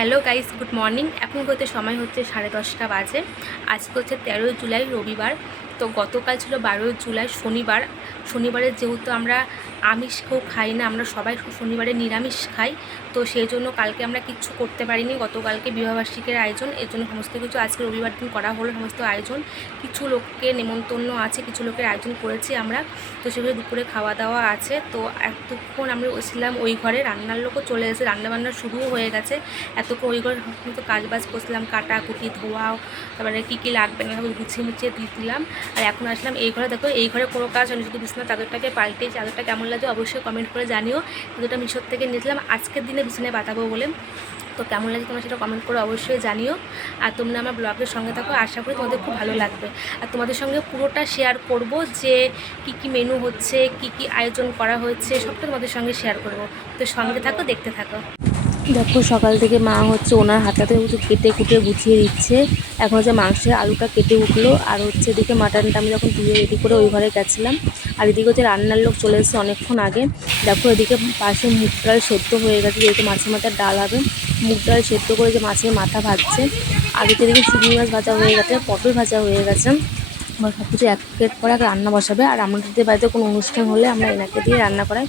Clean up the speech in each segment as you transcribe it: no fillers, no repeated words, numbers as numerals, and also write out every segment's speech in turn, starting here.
Hello guys, good morning. এখন হতে সময় হচ্ছে 10:30 বাজে। আজকে হচ্ছে 13 জুলাই রবিবার। তো গতকাল ছিল 12 জুলাই শনিবার। শনিবারে যেহেতু আমরা আমিষ কেউ খাই না, আমরা সবাই শনিবারে নিরামিষ খাই, তো সেই জন্য কালকে আমরা কিচ্ছু করতে পারিনি। গতকালকে বিবাহবার্ষিকীর আয়োজন, এর জন্য সমস্ত কিছু আজকে রবিবার দিন করা হলো। সমস্ত আয়োজন, কিছু লোককে নেমন্তন্ন আছে, কিছু লোকের আয়োজন করেছি আমরা। তো সেগুলো দুপুরে খাওয়া দাওয়া আছে। তো এতক্ষণ আমরা ছিলাম ওই ঘরে, রান্নার লোকও চলে এসে রান্নাবান্না শুরুও হয়ে গেছে। এতক্ষণ ওই ঘরে সমস্ত কাজবাজ করছিলাম, কাটাকুটি, ধোয়াও, তারপরে কী কী লাগবে না সব গুছিয়ে মুছিয়ে দিয়ে দিলাম। আর এখন আসলাম এই ঘরে। দেখো এই ঘরে কোনো কাজ হয়নি, শুধু বিছানার চাদরটাকে পাল্টে। চাদরটা কেমন লাগে অবশ্যই কমেন্ট করে জানিও। চাদরটা মিশোর থেকে নিয়েছিলাম আজকের দিনে বিছানায় পাতাবো বলে। তো কেমন লাগে তোমরা সেটা কমেন্ট করে অবশ্যই জানিও। আর তোমরা আমার ব্লগের সঙ্গে থাকো, আশা করি তোমাদের খুব ভালো লাগবে। আর তোমাদের সঙ্গে পুরোটা শেয়ার করব, যে কি কি মেনু হচ্ছে, কি কি আয়োজন করা হয়েছে, সবটা তোমাদের সঙ্গে শেয়ার করব। তো সঙ্গে থাকো, দেখতে থাকো। দেখো সকাল থেকে মা হচ্ছে ওনার হাতাতে কেটে কুটে গুছিয়ে দিচ্ছে। এখন হচ্ছে মাংসের আলুটা কেটে উঠলো। আর হচ্ছে এদিকে মাটনটা আমি যখন ধুয়ে রেডি করে ওই ঘরে গেছিলাম। আর এদিকে হচ্ছে রান্নার লোক চলে এসেছে অনেকক্ষণ আগে। দেখো এদিকে পাশে মুগ ডাল সেদ্ধ হয়ে গেছে, যেহেতু মাছের মাথার ডাল হবে। মুগ ডাল সেদ্ধ করে যে মাছের মাথা ভাজছে। আর এদিকে চিংড়ি মাছ ভাজা হয়ে গেছে, পটল ভাজা হয়ে গেছে। আমরা সব কিছু এক এক পর এক রান্না বসাবে। আর আমাদের বাড়িতে কোনো অনুষ্ঠান হলে আমরা এনাকে দিয়ে রান্না করাই।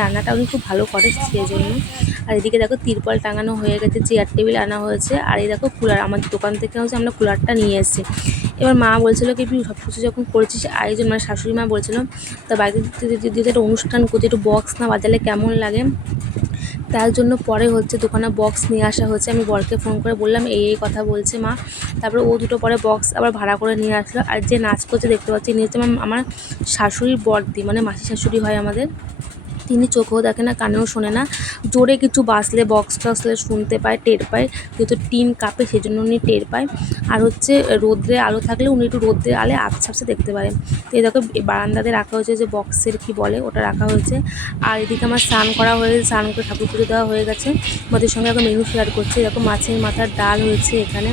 রান্নাটা উনি খুব ভালো করে, সেই জন্য। আর এদিকে দেখো তিরপল টাঙানো হয়ে গেছে, চেয়ার টেবিল আনা হয়েছে। আর এই দেখো কুলার, আমাদের দোকান থেকে হচ্ছে আমরা কুলারটা নিয়ে এসেছি। এবার মা বলছিলো কি সব কিছু যখন করেছিস আয়োজন, মানে শাশুড়ি মা বলছিল তা বাড়িতে যদি একটা অনুষ্ঠান করছি একটু বক্স না বাজালে কেমন লাগে, তার জন্য পরে হচ্ছে দোকানে বক্স নিয়ে আসা হচ্ছে। আমি বরকে ফোন করে বললাম এই কথা বলছে মা। তারপরে ও দুটো পরে বক্স আবার ভাড়া করে নিয়ে আসলো। আর যে নাচ করছে দেখতে পাচ্ছি, নিয়ে হচ্ছে আমার শাশুড়ির বড়দি, মানে মাসি শাশুড়ি হয় আমাদের। তিনি চোখেও দেখে না, কানেও শোনে না। জোরে কিছু বাজলে, বক্স টক্সলে শুনতে পায়, টের পায়। যেহেতু টিন কাঁপে সেই জন্য উনি টের পায়। আর হচ্ছে রোদ্রে আলো থাকলে উনি একটু রোদ্রে আলে আবছা আবছা দেখতে পারে। তো এই দেখো বারান্দাতে রাখা হয়েছে, যে বক্সের কি বলে ওটা রাখা হয়েছে। আর এদিকে আমার স্নান করা হয়ে গেছে, স্নান করে ঠাকুর পুজো দেওয়া হয়ে গেছে। আমাদের সঙ্গে এখন মেনু শেয়ার করছে। এরকম মাছের মাথার ডাল হয়েছে এখানে।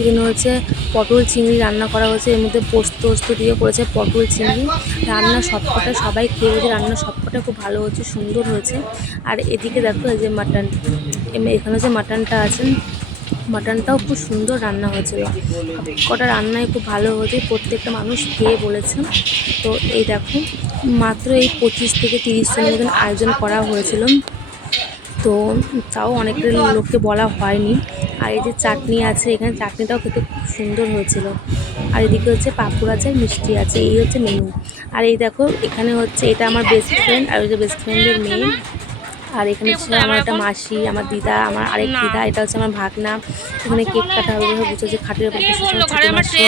এখানে হচ্ছে পটল চিংড়ি রান্না করা হয়েছে, এর মধ্যে পোস্ত দিয়ে করেছে পটল চিংড়ি রান্না। সবকটা সবাই খেয়ে বলছে রান্না সবকটা খুব ভালো হয়েছে, সুন্দর হয়েছে। আর এদিকে দেখো এই যে মাটন, এখানে যে মাটনটা আছে, মাটনটাও খুব সুন্দর রান্না হয়েছিল। কটা রান্নায় খুব ভালো হয়েছে, প্রত্যেকটা মানুষ খেয়ে বলেছে। তো এই দেখো মাত্র এই 25 থেকে 30 জনের মতন আয়োজন করা হয়েছিল। তো তাও অনেকটা লোককে বলা হয়নি। আর এই যে চাটনি আছে, এখানে চাটনিটাও খেতে খুব সুন্দর হয়েছিল। আর এদিকে হচ্ছে পাঁপড় আছে, মিষ্টি আছে, এই হচ্ছে মেনু। আর এই দেখো এখানে হচ্ছে এটা আমার বেস্ট ফ্রেন্ড, আর ওই যে বেস্ট ফ্রেন্ডের মেয়ে। আর এখানে হচ্ছে আমার একটা মাসি, আমার দিদা, আমার আরেক দিদা, এটা হচ্ছে আমার ভাগনা। এখানে কেক কাটা হবে, বুঝছো যে খাটের উপর ছোটো মাসি।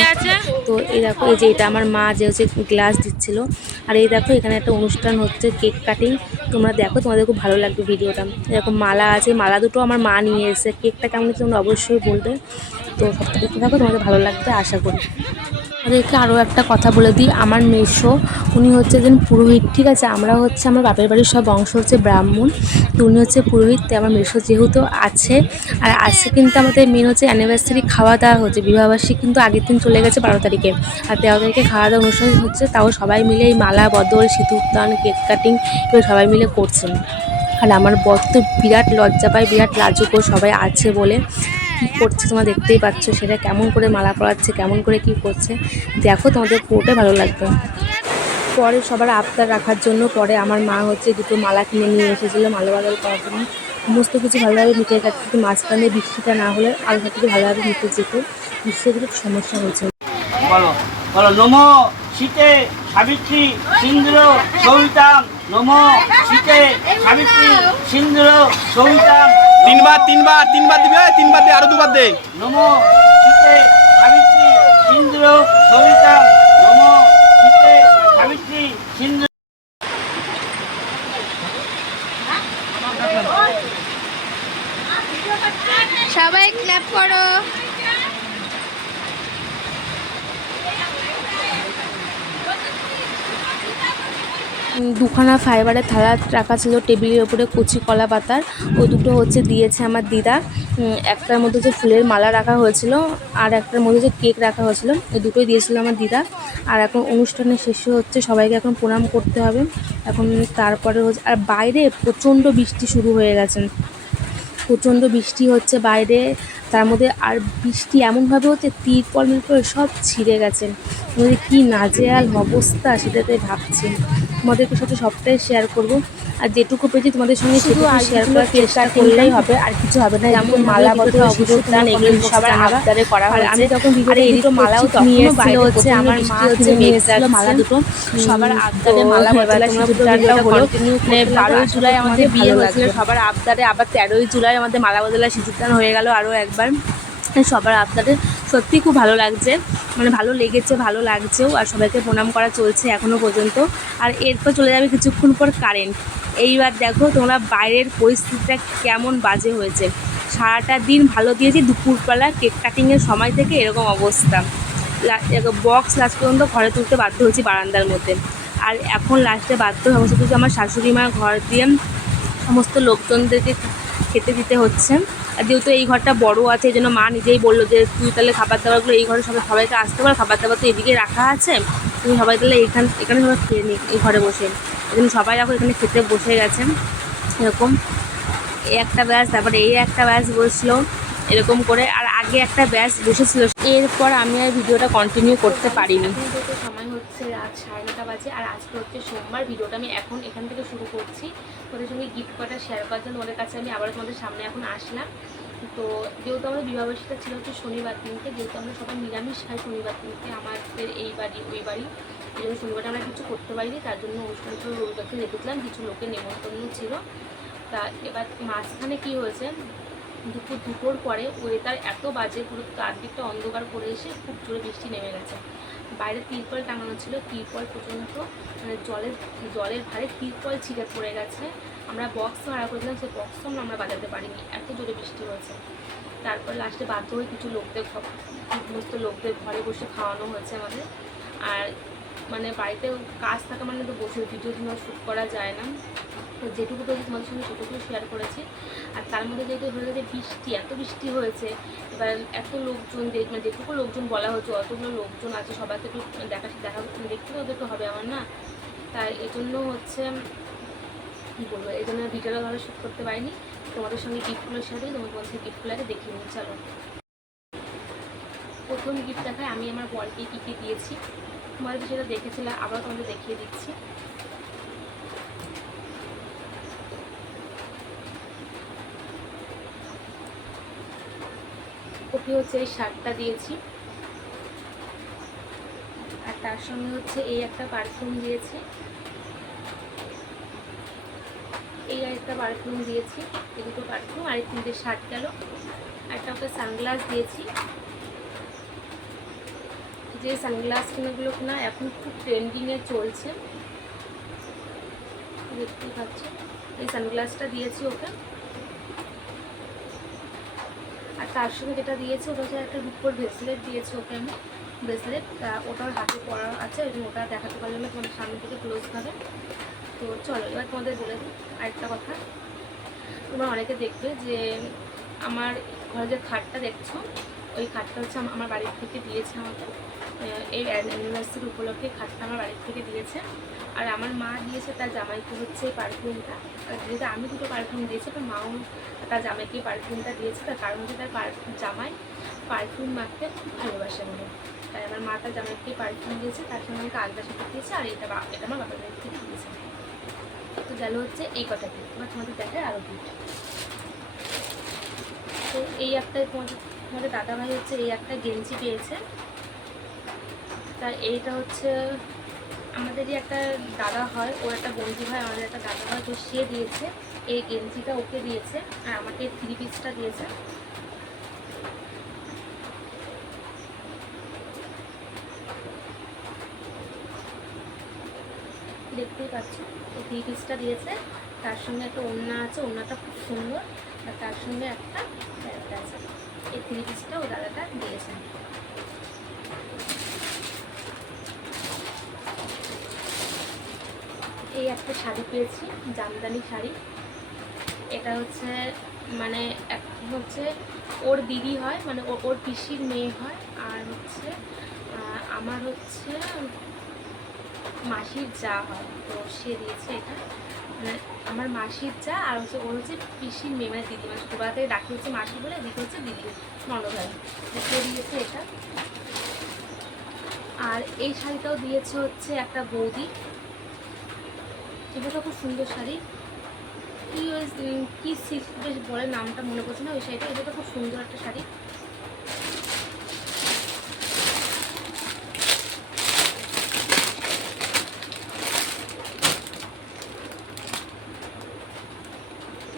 তো এই দেখো এই যে এটা আমার মা, যে হচ্ছে গ্লাস দিচ্ছিল। আর এই দেখো এখানে একটা অনুষ্ঠান হচ্ছে, কেক কাটিং। তোমরা দেখো, তোমাদের খুব ভালো লাগবে ভিডিওটা। এরকম মালা আছে, মালা দুটো আমার মা নিয়ে এসেছে। কেকটা কেমন তোমরা অবশ্যই বলবে। তো সবটা দেখতে থাকো, তোমাদের ভালো লাগবে আশা করি। তাদেরকে আরও একটা কথা বলে দিই, আমার মেসো উনি হচ্ছে একজন পুরোহিত, ঠিক আছে। আমরা হচ্ছে আমার বাপের বাড়ির সব বংশ হচ্ছে ব্রাহ্মণ, তো উনি হচ্ছে পুরোহিত। তো আমার মেসো যেহেতু আছে, আর আজকে কিন্তু আমাদের মেন হচ্ছে অ্যানিভার্সারি খাওয়া দাওয়া হচ্ছে। বিবাহবার্ষিকী কিন্তু আগের দিন চলে গেছে 12 তারিখে, আর 13 তারিখে খাওয়া দাওয়া অনুষ্ঠান হচ্ছে। তাও সবাই মিলে এই মালা বদল, সিঁদুরদান, কেক কাটিং এগুলো সবাই মিলে করছেন। আর আমার বর তো বিরাট লজ্জা পায়, বিরাট লাজুক, সবাই আছে বলে। কী করছে তোমরা দেখতেই পাচ্ছ, সেটা কেমন করে মালা পরাচ্ছে, কেমন করে কি করছে, দেখো তোমাদের পুরোটাই ভালো লাগবে। পরে সবার আবদার রাখার জন্য পরে আমার মা হচ্ছে দুটো মালা কিনে নিয়ে এসেছিলো মালা বদল করার জন্য। সমস্ত কিছু ভালোভাবে মিটে গেছে, কিন্তু মাঝখানে বৃষ্টিটা না হলে আরও সব কিছু ভালোভাবে মিটে যেত। বৃষ্টির একটু সমস্যা হয়েছে। বলো বলো নমো শীতে সাবিত্রী সিন্দুর সৌমিতাম, নমো শীতে সাবিত্রী সিন্দুর সৌমিতাম। তিনবার দিবে, তিনবার দে, আরো দুবার দে। নমো শীতে সাবিত্রী সিন্দুর সৌমিতাম, নমো শীতে সাবিত্রী সিন্দুর। সবাই ক্ল্যাপ করো। দুখানা ফাইবারের থালা রাখা ছিল টেবিলের ওপরে, কচি কলা পাতার। ও দুটো হচ্ছে দিয়েছে আমার দিদা। একটার মধ্যে যে ফুলের মালা রাখা হয়েছিল, আর একটার মধ্যে যে কেক রাখা হয়েছিল, এই দুটোই দিয়েছিল আমার দিদা। আর এখন অনুষ্ঠানের শেষে হচ্ছে সবাইকে এখন প্রণাম করতে হবে এখন। তারপরে হচ্ছে, আর বাইরে প্রচণ্ড বৃষ্টি শুরু হয়ে গেছে। প্রচণ্ড বৃষ্টি হচ্ছে বাইরে, তার মধ্যে আর বৃষ্টি এমনভাবে হচ্ছে তিরপল মিরপল সব ছিঁড়ে গেছে। আমাদের কী নাজেহাল অবস্থা সেটাতে ভাবছি। তোমাদেরকে সাথে সবটাই শেয়ার করব, আর যেটুকু পেয়েছি তোমাদের সঙ্গে সেটুকু শেয়ার করার চেষ্টা করলেই হবে, আর কিছু হবে না। যেমন মালা বদল সিঁদুর দান এগুলো সবার আবদারে করা হয়েছে। আমি যখন ভিডিওটা এডিট মালাও নিয়ে এসেছিল হচ্ছে আমার মা কিনে নিয়ে এসেছিল মালা দুটো, সবার আবদারে মালা বদল সিঁদুর দানটা হলো। 12ই জুলাই আমাদের বিয়ে হয়েছিল সবার আবদারে, আবার 13ই জুলাই আমাদের মালা বদল সিঁদুর দান হয়ে গেল আরও একবার সবার আবদারে। সত্যি খুব ভালো লাগছে, মানে ভালো লেগেছে, ভালো লাগছেও, আর সবাইকে প্রণাম করা চলছে এখনও পর্যন্ত। আর এরপর চলে যাবে কিছুক্ষণ পর কারেন্ট। এইবার দেখো তোমরা বাইরের পরিস্থিতিটা কেমন বাজে হয়েছে। সারাটা দিন ভালো দিয়েছি, দুপুরবেলা কেক কাটিংয়ের সময় থেকে এরকম অবস্থা। বক্স লাস্ট পর্যন্ত ঘরে তুলতে বাধ্য হয়েছি বারান্দার মধ্যে। আর এখন লাস্টে বাধ্য সমস্ত কিছু আমার শাশুড়ি মা ঘর দিয়ে সমস্ত লোকজনদেরকে খেতে দিতে হচ্ছে। আর যেহেতু এই ঘরটা বড় আছে, এই জন্য মা নিজেই বললো যে তুই তাহলে খাবার দাবারগুলো এই ঘরে সবাইকে আসতে পার, খাবার দাবার তো এদিকে রাখা আছে, তুমি সবাই তাহলে এখানে সবাই খেয়ে নি এই ঘরে বসে। এই জন্য সবাই এখন এখানে খেতে বসে গেছেন। এরকম এই একটা ব্যাচ, তারপরে এই একটা ব্যাচ বসলো, এরকম করে। আর আগে একটা ব্যাচ বসেছিল, এরপর আমি আর ভিডিওটা কন্টিনিউ করতে পারিনি। সময় হচ্ছে রাত 9:30 বাজে, আর আজকে হচ্ছে সোমবার। ভিডিওটা আমি এখন এখান থেকে শুরু করছি। ওদের সঙ্গে গিফট কটা শেয়ার করার জন্য ওদের কাছে আমি আবার তোমাদের সামনে এখন আসলাম। তো যেহেতু আমাদের বিবাহবার্ষিকীটা ছিল হচ্ছে শনিবার দিনকে, যেহেতু আমরা সবাই নিরামিষ খাই শনিবার দিনকে, আমাদের এই বাড়ি ওই বাড়ি, এই জন্য শনিবারটা আমরা কিছু করতে পারিনি, তার জন্য অনুষ্ঠানটা রবিবারকে রেখেছিলাম। কিছু লোকের নেমন্তন্ন ছিল। তা এবার মাঝখানে কী হয়েছে, দুপুর 2টোর পরে ওয়েদার এত বাজে, পুরো চারদিকটা অন্ধকার করে এসে খুব জোরে বৃষ্টি নেমে গেছে। বাইরে তিরপল টাঙানো ছিল, তিরপল পর্যন্ত মানে জলের ভারে তিরপল ছিঁড়ে পড়ে গেছে। আমরা বক্স ভাড়া করেছিলাম, সেই বক্সও আমরা বাজাতে পারিনি, এত জোরে বৃষ্টি হয়েছে। তারপর লাস্টে বাধ্য হয়ে কিছু লোকদের সমস্ত লোকদের ঘরে বসে খাওয়ানো হয়েছে আমাদের। আর মানে বাড়িতে কাজ থাকা মানে তো বসে ভিডিও শ্যুট করা যায় না, তো যেটুকু পেয়েছি তোমাদের সঙ্গে সেটুকু শেয়ার করেছি। আর তার মধ্যে যেহেতু হয়ে গেছে বৃষ্টি, এত বৃষ্টি হয়েছে, এবার এত লোকজন মানে যেটুকু লোকজন বলা হয়েছে অতগুলো লোকজন আছে, সবাইকে একটু দেখা দেখতে তো হবে আমার না, তাই এই জন্য হচ্ছে কী বলবো, এই জন্য ভিডিওটা ভালো শ্যুট করতে পারিনি। তোমাদের সঙ্গে গিফটগুলো শেয়ার করি, তোমাদের মধ্যে গিফটগুলোকে দেখিয়ে নিই। চলো, প্রথম গিফট দেখায় আমি আমার বরকে কী কী দিয়েছি, তোমাদের সেটা দেখেছিলাম, আবার তোমাদের দেখিয়ে দিচ্ছি। ওকে হচ্ছে এই শার্টটা দিয়েছি, আর তার সঙ্গে হচ্ছে এই একটা পারফিউম দিয়েছি, এই আরেকটা পারফিউম দিয়েছি, এই দুটো পারফিউম, আর এই 3টে শার্ট গেল। একটা ওকে সানগ্লাস দিয়েছি, যে সানগ্লাস কিনাগুলো কিনা এখন খুব ট্রেন্ডিংয়ে চলছে, দেখতেই পাচ্ছ, এই সানগ্লাসটা দিয়েছি ওকে। আর তার সঙ্গে যেটা দিয়েছি ওটা হচ্ছে একটা রূপোর ব্রেসলেট দিয়েছি ওকে আমি, ব্রেসলেট, ওটার হাতে পরা আছে, এবং ওটা দেখাতে পারলে না তোমাদের সামনে থেকে ক্লোজভাবে। তো চলো এবার তোমাদের বলে দিই আরেকটা কথা। তোমরা অনেকে দেখবে যে আমার ঘরে যে খাটটা দেখছো, ওই খাটটা হচ্ছে আমার বাড়ির থেকে দিয়েছে আমাকে, এই অ্যানিভার্সারি উপলক্ষে খাটটা আমার বাড়ির থেকে দিয়েছে। আর আমার মা দিয়েছে তার জামাইকে হচ্ছে এই পারফিউমটা, যেহেতু আমি দুটো পারফিউম দিয়েছি, তো মাও তার জামাইকে পারফিউমটা দিয়েছে, তার কারণ হচ্ছে তার জামাই পারফিউম মাখতে খুব ভালোবাসে বলে, তাই আমার মা তার জামাইকে পারফিউম দিয়েছে, তার সঙ্গে আমাকে আলতা সাথে দিয়েছে, আর এটা আমার বাবার বাড়ির থেকে দিয়েছে। তো গেল হচ্ছে এই কথাটি। এবার তোমাদের দেখায় আরও কি। তো এই একটাই তোমাদের দাদাভাই হচ্ছে এই একটা গেঞ্জি পেয়েছে, তার এইটা হচ্ছে আমাদেরই একটা দাদা হয়, ওর একটা বন্ধু হয়, আমাদের একটা দাদা হয়, তো সে দিয়েছে এই গেঞ্জিটা, ওকে দিয়েছে, আর আমাকে 3 পিসটা দিয়েছে। দেখতেই পাচ্ছ, এই 3 পিসটা দিয়েছে, তার সঙ্গে একটা ওড়না আছে, ওড়নাটা খুব সুন্দর, আর তার সঙ্গে একটা প্যান্ট আছে। এই 3 পিসটা ও দাদাটা দিয়েছে। এই একটা শাড়ি পেয়েছি, জামদানি শাড়ি, এটা হচ্ছে মানে হচ্ছে ওর দিদি হয়, মানে ওর পিসির মেয়ে হয়, আর হচ্ছে আমার হচ্ছে মাসির যা হয়, তো সে দিয়েছে এটা। মানে আমার মাসির যা, আর হচ্ছে ওর হচ্ছে পিসির মেয়ে, মানে দিদি, মানে ছোটোবেলা থেকে ডাকি হচ্ছে মাসি বলে, এদিকে হচ্ছে দিদি ননদ হয়। দিয়েছে এটা। আর এই শাড়িটাও দিয়েছে হচ্ছে একটা বৌদি, এটা তো খুব সুন্দর শাড়ি, কি সিল্ক বেশ বলে, নামটা মনে পড়ছে না ওই শাড়িটা। এটা তো খুব সুন্দর একটা শাড়ি।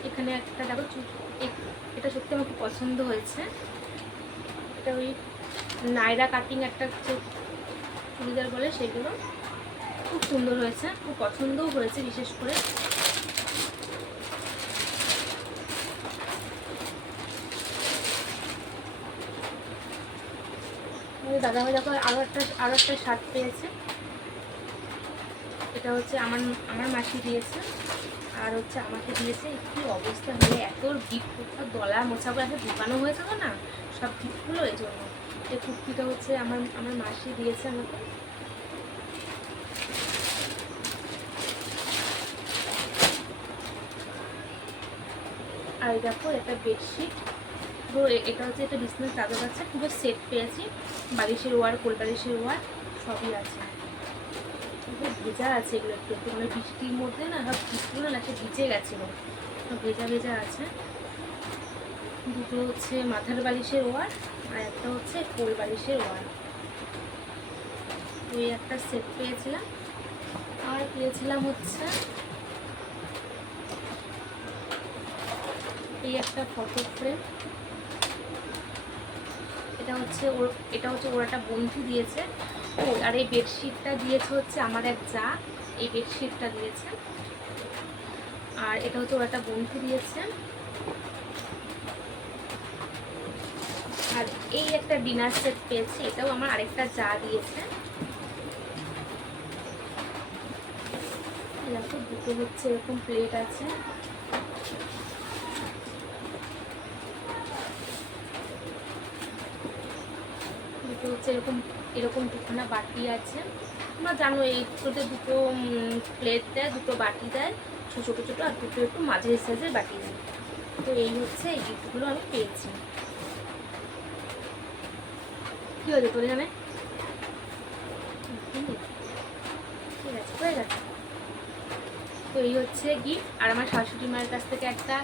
এখানে একটা দেখো, এটা সত্যি আমার খুব পছন্দ হয়েছে। এটা ওই নাইরা কাটিং একটা চুড়িদার বলে, সেগুলো খুব সুন্দর হয়েছে, খুব পছন্দও হয়েছে বিশেষ করে। দাদাভাই দেখো আরও একটা শার্ট পেয়েছে। এটা হচ্ছে আমার মাসি দিয়েছে, আর হচ্ছে আমাকে দিয়েছে। কি অবস্থা হলে এত গিফট, গলা মোছাগুলো একটা ঢুকানো হয়েছে তো না, সব গিফটগুলো এই জন্য। এই কুর্তিটা হচ্ছে আমার মাসি দিয়েছে আমাকে। আর দেখো একটা বেডশিট, তো এটা হচ্ছে একটা বিছানার চাদর আছে, পুরো সেট পেয়েছি, বালিশের ওয়ার, কোল বালিশের ওয়ার সবই আছে। ভেজা আছে এগুলো একটু একটু, মানে বৃষ্টির মধ্যে না সব গিফটগুলো না একটা ভিজে গেছিলো, ভেজা ভেজা আছে। দুটো হচ্ছে মাথার বালিশের ওয়ার, আর একটা হচ্ছে কোল বালিশের ওয়ার। ওই একটা সেট পেয়েছিলাম। আর পেয়েছিলাম হচ্ছে এই একটা ফটো ফ্রেম। এটা হচ্ছে ওর একটা বন্ধু দিয়েছে। ও আর এই বেডশিটটা দিয়েছে হচ্ছে আমার এক যা, এই বেডশিটটা দিয়েছে। আর এটা হচ্ছে ওর একটা বন্ধু দিয়েছে। আর এই একটা ডিনার সেট পেয়েছি, এটাও আমার আরেকটা যা দিয়েছে। দুটো হচ্ছে এরকম প্লেট আছে। দুটো হচ্ছে এরকম দুখানা বাটি আছে। তোমরা জানো এইগুলোতে দুটো প্লেট দেয়, দুটো বাটি দেয় ছোটো ছোটো, আর দুটো একটু মাঝারি সাইজের বাটি দেয়। তো এই হচ্ছে এই গিফটগুলো আমি পেয়েছি। কী হয়েছে তোর এখানে? ঠিক আছে, হয়ে গেছে। তো এই হচ্ছে গিফট। আর আমার শাশুড়ি মায়ের কাছ থেকে একটা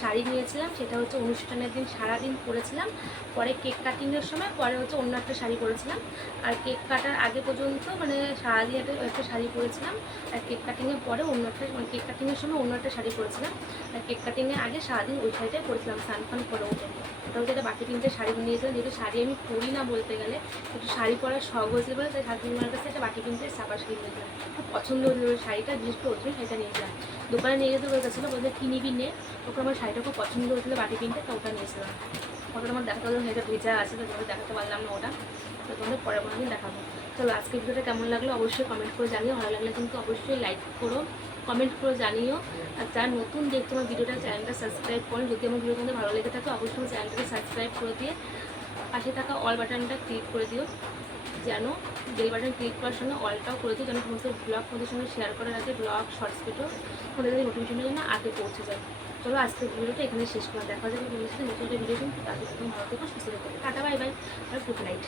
শাড়ি নিয়েছিলাম, সেটা হচ্ছে অনুষ্ঠানের দিন সারাদিন পরেছিলাম, পরে কেক কাটিংয়ের সময় পরে হচ্ছে অন্য একটা শাড়ি পরেছিলাম। আর কেক কাটার আগে পর্যন্ত মানে সারাদিন একটা শাড়ি পরেছিলাম, আর কেক কাটিংয়ের পরে অন্য একটা, মানে কেক কাটিংয়ের সময় অন্য একটা শাড়ি পরেছিলাম, আর কেক কাটিংয়ের আগে সারাদিন ওই শাড়িটাই পরেছিলাম সানফান করে ওঠে। এটা হচ্ছে একটা বাটি প্রিন্টের শাড়ি নিয়েছিলাম, যেহেতু শাড়ি আমি পরি না বলতে গেলে, একটু শাড়ি পরার শখ হয়েছে বলে তাই শাশুড়ি মায়ের কাছে একটা বাটি প্রিন্টের ছাপা শাড়ি নিয়েছিলাম। খুব পছন্দ হয়েছিল ওই শাড়িটা, বিশেষ করে ওই শাড়িটা নিয়েছিলাম। দোকানে নিয়ে যেতে বলেছিলো, বলতে কী নিবি নে, ওকে আমার শাড়িটা খুব পছন্দ হয়েছিল বাটি প্রিন্টে, তো ওটা নিয়েছিলাম। ফটোটা আমার দেখাতে হলো, শাড়িটা ভেজা আছে, তো তোমাদের দেখাতে পারলাম না ওটা, তো তোমাদের পরে কোনো দিন দেখাবো। চলো আজকে ভিডিওটা কেমন লাগলো অবশ্যই কমেন্ট করে জানিও, ভালো লাগলে কিন্তু অবশ্যই লাইক করো, কমেন্ট করে জানিও। আর যারা নতুন দেখছো আমার ভিডিওটা, চ্যানেলটা সাবস্ক্রাইব করুন। যদি আমার ভিডিও তোমাদের ভালো লেগে থাকে অবশ্যই আমার চ্যানেলটাকে সাবস্ক্রাইব করে দিয়ে পাশে থাকা অল বাটনটা ক্লিক করে দিও, যেন বেল বাটন ক্লিক করার সঙ্গে অলটাও করে দিও, যেন সমস্ত ব্লগ তোমাদের সঙ্গে শেয়ার করার আগে ব্লগ শর্টস ভিডিও তোমাদের কাছে নোটিফিকেশনের জন্য আগে পৌঁছে যায়। চলো আজকের ভিডিওটা এখানে শেষ করা, দেখা যাবে তোমাদের সাথে নতুন একটা ভিডিও, কিন্তু তাদের ভালো থেকো, সুস্থ থেকো, টাটা বাই বাই আর গুড নাইট।